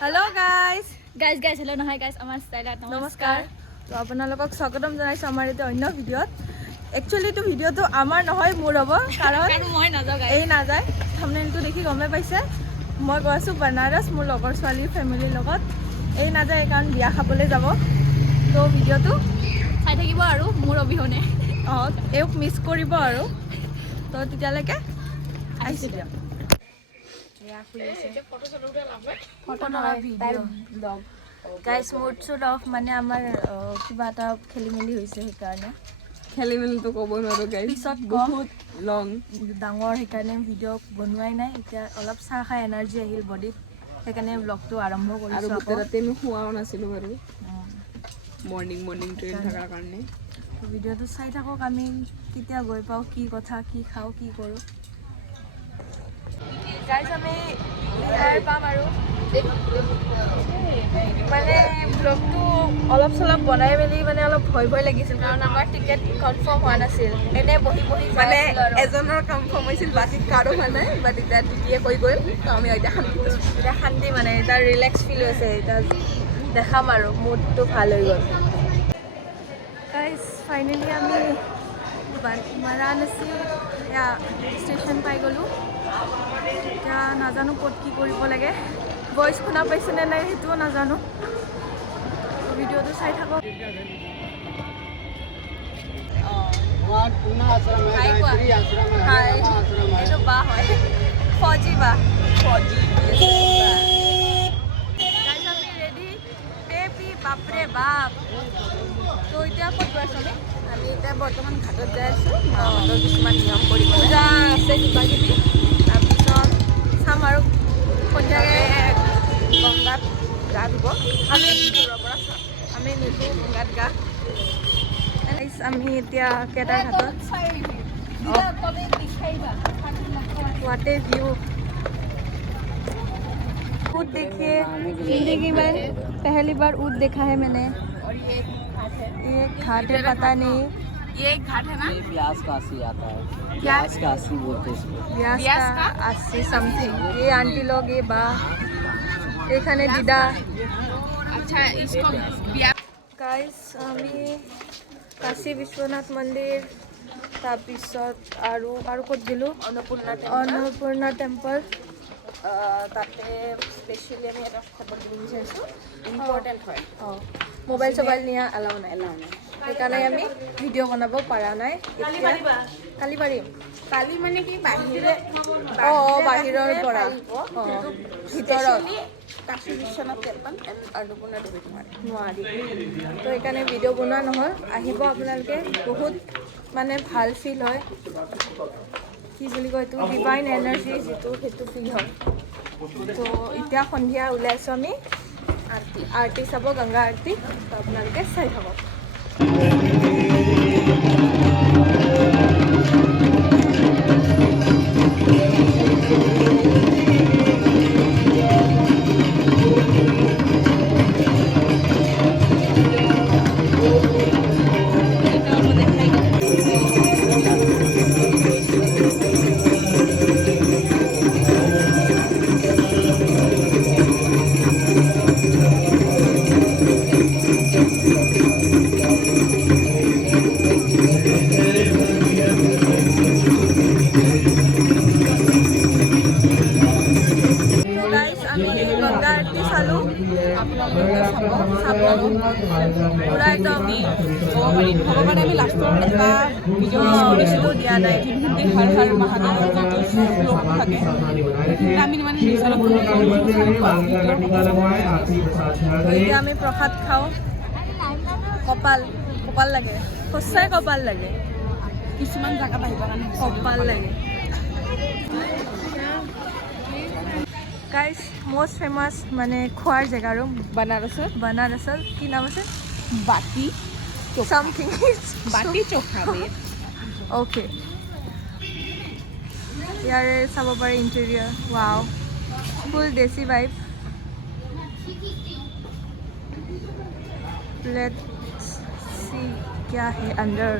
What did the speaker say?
hello guys guys hello নহয় guys আমাৰ ষ্টাইলত নমস্কাৰ তো আপোনালোকক স্বাগতম জনাইছো আমাৰ এটা অন্য ভিডিঅ'ত একচুয়ালি তো ভিডিঅ'টো আমাৰ নহয় মোৰ হ'ব কাৰণ মই নাযাও গাইস এই নাযায় থাম্বনেইলটো দেখি গমে পাইছে মই গৈছো বনাৰস মোৰ লগৰ ছোৱালী ফ্যামিলিৰ লগত এই নাযায় কাৰণ বিয়া খাবলৈ যাব তো ভিডিঅ'টো চাই থাকিব আৰু মোৰ অবিহনে এওক মিছ কৰিব আৰু তো তেতিয়ালৈকে আহিছে দিয়া গাইস মুড সুড অফ মানে আমাৰ কিবা এটা খেলিমেলি হৈছে সেইকাৰণে খেলিমেলিটো ক'ব নোৱাৰো গাইস পিছত বহুত লং ডাঙৰ সেইকাৰণে ভিডিঅ' বনোৱাই নাই এতিয়া অলপ চাহ খাই এনাৰ্জি আহিল বডিত সেইকাৰণে ব্লগটো আৰম্ভ কৰিছো আৰু গোটেই ৰাতি আমি শুৱাও নাছিলো বাৰু মৰ্নিং ট্ৰেইন থকাৰ কাৰণে ভিডিঅ'টো চাই থাকক আমি কেতিয়া গৈ পাওঁ কি কথা কি খাওঁ কি কৰোঁ গাইজ আমি বিহাৰ পাম আৰু মানে ব্লগটো অলপ চলপ বনাই মেলি মানে অলপ ভয় লাগিছিল কাৰণ আমাৰ টিকেট কনফাৰ্ম হোৱা নাছিল এনে বহি মানে এজনৰ কনফাৰ্ম হৈছিল বাকী কাৰো হোৱা নাই বাট এতিয়া টিটিয়ে কৈ গ'ল তো আমি এতিয়া শান্তি মানে এটা ৰিলেক্স ফিল হৈছে এতিয়া দেখাম আৰু মুডটো ভাল হৈ গ'ল গাইজ ফাইনেলি আমি বাৰাণসী ষ্টেচন পাই গ'লোঁ এতিয়া নাজানো ক'ত কি কৰিব লাগে ভইচ শুনা পাইছেনে নাই সেইটোও নাজানো ভিডিঅ'টো চাই থাকক এইটো বা হয় ফৌজি বা আমি ৰেডি বেবি বাপৰে বাপ তো এতিয়া ক'ত গৈ আছোঁ আমি এতিয়া বৰ্তমান ঘাটত যাই আছোঁ মাহঁতৰ কিছুমান নিয়ম কৰিবলৈ পূজা আছে কিবা কিবি তাৰপিছত চাম আৰু সন্ধিয়াকৈ গংগাত গা ধুব আমি দূৰৰ পৰা চাম আমি নুঠো গংগাত গা আমি এতিয়া কেদাৰঘাটত वाटे व्यू ऊँट देखिए जिंदगी में पहली बार ऊँट देखा है मैंने और ये घाट है पता नहीं ये एक घाट है ना ये ब्यास काशी आता है ब्यास काशी बोलते हैं इसको ब्यास का 80 समथिंग ये आंटी लोग ये बा এখানে দিদা अच्छा इसको গাইজ আমি কাশী বিশ্বনাথ মন্দিৰ তাৰপিছত আৰু ক'ত গ'লোঁ অন্নপূৰ্ণা টেম্পল তাতে স্পেচিয়েলি আমি এটা খবৰ দিব বিচাৰিছোঁ ইম্পৰ্টেণ্ট হয় মোবাইল চবাইল নিয়া এলাও নাই সেইকাৰণে আমি ভিডিঅ' বনাব পৰা নাই কালি পাৰিম কালি মানে কি বাহিৰে বাহিৰৰ পৰা ভিতৰত কাশী বিশ্বনাথ টেম্পল এণ্ড অন্নপূৰ্ণা দেৱী নোৱাৰি তো সেইকাৰণে ভিডিঅ' বনোৱা নহয় আহিব আপোনালোকে বহুত মানে ভাল ফিল হয় কি বুলি কয় এইটো ডিভাইন এনাৰ্জি যিটো সেইটো ফিল হয় তো এতিয়া সন্ধিয়া ওলাইছোঁ আমি আৰতি চাব গংগা আৰতি তো আপোনালোকে চাই থাকক গংগা আৰতি চালোঁ পুৰা একদম ভগৱানে আমি লাষ্টৰ এটা ভিডিঅ' দিয়া নাই হিন্দী হৰ হৰ মহাদেৱ শ্লোক থাকে আমি মানে এতিয়া আমি প্ৰসাদ খাওঁ কপাল লাগে সঁচাই কপাল লাগে কিছুমান জেগাত আহিবৰ কাৰণে কপাল লাগে গাইজ মষ্ট ফেমাছ মানে খোৱাৰ জেগা আৰু বানাৰসৰ কি নাম আছে বাটি চামথিং বাটি চোখা অ'কে ইয়াৰে চাব পাৰে ইণ্টেৰিয়ৰ ৱাও ফুল দেশী ভাইব लेट्स सी क्या है अंदर